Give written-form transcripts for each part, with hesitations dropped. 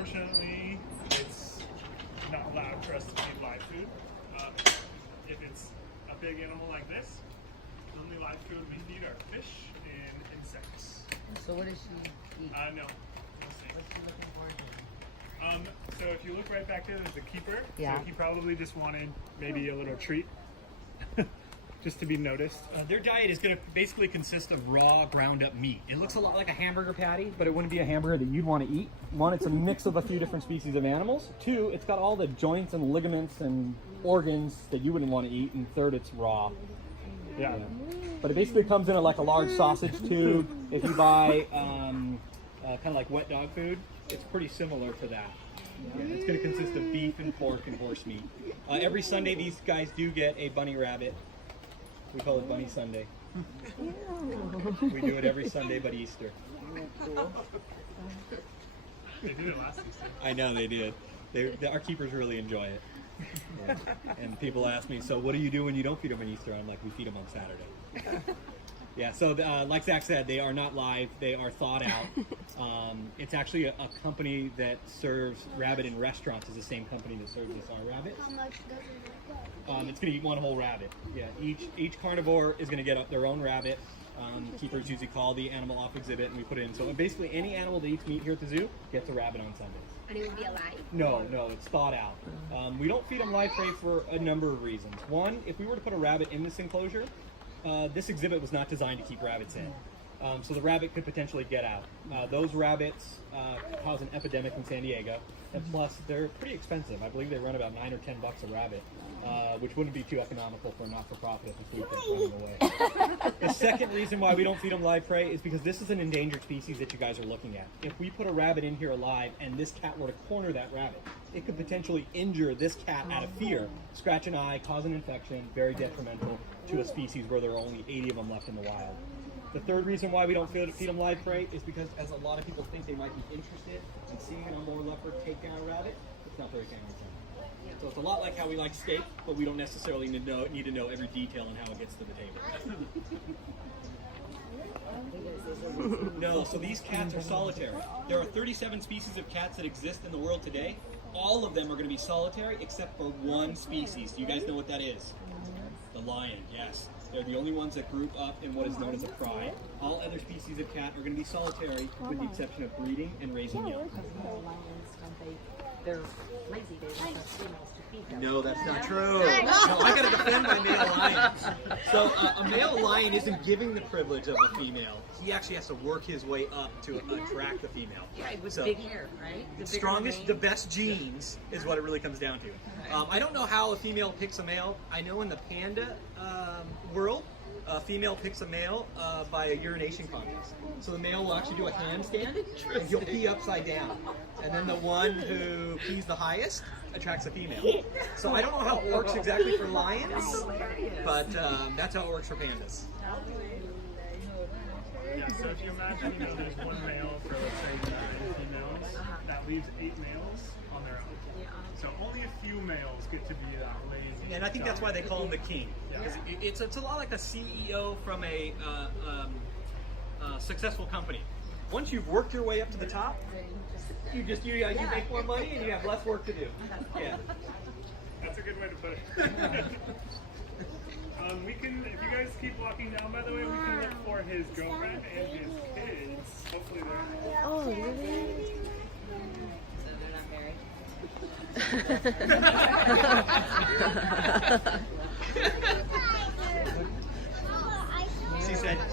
unfortunately, it's not allowed for us to feed live food. If it's a big animal like this, the only live food we feed are fish and insects. So what does she eat? No. We'll see. What's she looking for? So if you look right back there, there's the keeper. Yeah. So he probably just wanted maybe a little treat. Just to be noticed. Their diet is going to basically consist of raw, ground up meat. It looks a lot like a hamburger patty, but it wouldn't be a hamburger that you'd want to eat. One, it's a mix of a few different species of animals. Two, it's got all the joints and ligaments and organs that you wouldn't want to eat. And third, it's raw. Yeah. But it basically comes in like a large sausage tube. If you buy kind of like wet dog food, it's pretty similar to that. Yeah, it's going to consist of beef and pork and horse meat. Every Sunday, these guys do get a bunny rabbit. We call it Bunny Sunday. We do it every Sunday but Easter. They did it last Easter. I know they did. Our keepers really enjoy it. Yeah. And people ask me, so what do you do when you don't feed them on Easter? I'm like, we feed them on Saturday. Yeah, so like Zach said, they are not live. They are thawed out. It's actually a company that serves rabbit in restaurants. Is the same company that serves us our rabbit. How much does it cost? It's going to eat one whole rabbit. Yeah, each carnivore is going to get their own rabbit. Keepers usually call the animal off exhibit, and we put it in. So basically, any animal that eats meat here at the zoo gets a rabbit on Sundays. And it will be alive? No, it's thawed out. We don't feed them live prey for a number of reasons. One, if we were to put a rabbit in this enclosure, this exhibit was not designed to keep rabbits in. So the rabbit could potentially get out. Those rabbits cause an epidemic in San Diego, and plus they're pretty expensive. I believe they run about $9 or $10 a rabbit, which wouldn't be too economical for a not-for-profit if the food kept running away. The second reason why we don't feed them live prey is because this is an endangered species that you guys are looking at. If we put a rabbit in here alive and this cat were to corner that rabbit, it could potentially injure this cat out of fear, scratch an eye, cause an infection, very detrimental to a species where there are only 80 of them left in the wild. The third reason why we don't feed them live prey is because, as a lot of people think they might be interested in seeing an Amur leopard take down a rabbit, it's not very family friendly. So it's a lot like how we like steak, but we don't necessarily need to know every detail on how it gets to the table. No, so these cats are solitary. There are 37 species of cats that exist in the world today. All of them are going to be solitary except for one species. Do you guys know what that is? The lion, yes. They're the only ones that group up in what is known as a pride. All other species of cat are going to be solitary with the exception of breeding and raising young. They're lazy. They don't have females to feed them. No, that's not true. No, I got to defend my male lions. So a male lion isn't giving the privilege of a female. He actually has to work his way up to attract the female. Right, with So, big hair, right? The bigger strongest, mane. the best genes is what it really comes down to. I don't know how a female picks a male. I know in the panda world, a female picks a male by a urination contest. So the male will actually do a handstand, and he'll pee upside down. And then the one who pees the highest attracts a female. So I don't know how it works exactly for lions, but that's how it works for pandas. Yeah, so if you imagine, there's one male for, let's say, 9 females, that leaves 8 males on their own. So only a few males get to be that lazy. And I think that's why they call him the king. Because it's a lot like a CEO from a successful company. Once you've worked your way up to the top, you make more money and you have less work to do. Yeah. That's a good way to put it. If you guys keep walking down, by the way, we can look for his girlfriend and his kids. Hopefully they're Oh, really? So they're not married?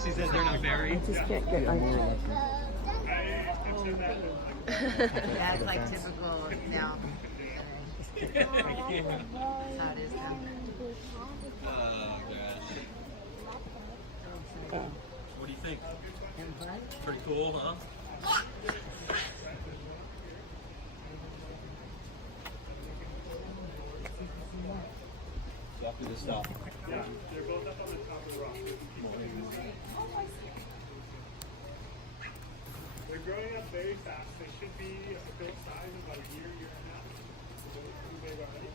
She said they're not married. Just can't get unmarried. That's like typical now. That's how it is now. Oh, gosh. What do you think? Pretty cool, huh? After this stop. Yeah, they're both up on the top of the rock. They're growing up very fast. They should be adult size in about a year and a half. So they're pretty big already.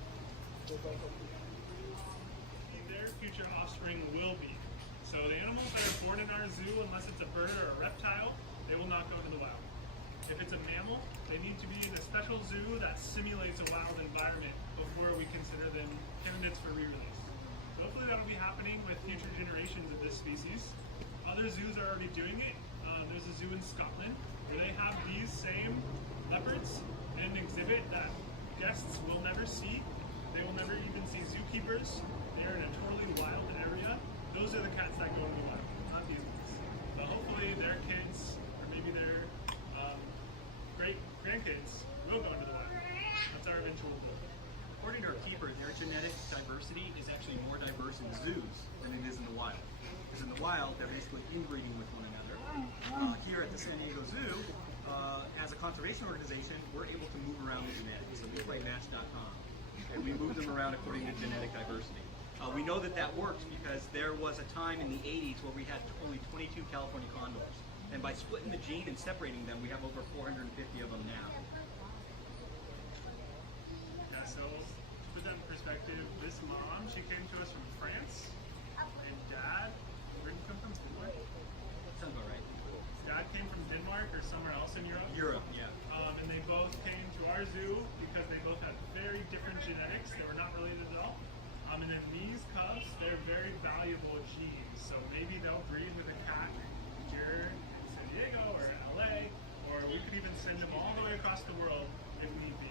They're both up together. Their future offspring will be. So the animals that are born in our zoo, unless it's a bird or a reptile, they will not go to the wild. If it's a mammal, they need to be in a special natural zoo that simulates a wild environment before we consider them candidates for re-release. So hopefully that'll be happening with future generations of this species. Other zoos are already doing it. There's a zoo in Scotland where they have these same leopards in an exhibit that guests will never see. They will never even see zookeepers. They are in a totally wild area. Those are the cats that go in the wild, not these ones. So hopefully their kids, or maybe their great grandkids, will go into the wild. That's our eventual goal. According to our keeper, their genetic diversity is actually more diverse in zoos than it is in the wild. Because in the wild, they're basically inbreeding with one another. Here at the San Diego Zoo, as a conservation organization, we're able to move around the genetics. So we play Match.com, and we move them around according to genetic diversity. We know that that works because there was a time in the 80s where we had only 22 California condors. And by splitting the gene and separating them, we have over 450 of them now. Yeah, so to put that in perspective, this mom, she came to us from France, and dad, where did he come from? Denmark? Sounds about right. Dad came from Denmark or somewhere else in Europe. Europe, yeah. And they both came to our zoo because they both had very different genetics. They were not related at all. And then these cubs, they're very valuable genes. So maybe they'll breed with a cat here in San Diego or LA, or we could even send them all the way across the world if need be.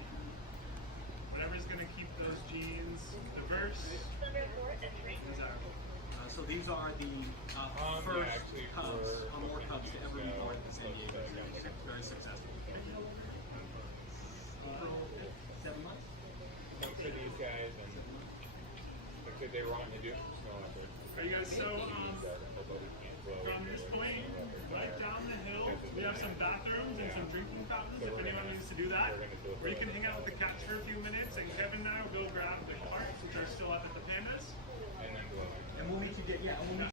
Whatever's going to keep those genes diverse, desirable. So these are the first cubs, Amur cubs to ever be born at the San Diego Zoo. Very successful. April 7 months? Some for these guys, and like they were wanting to do snow leopards. Are you guys so, from this point, right down the hill, we have some bathrooms and some drinking fountains if anyone needs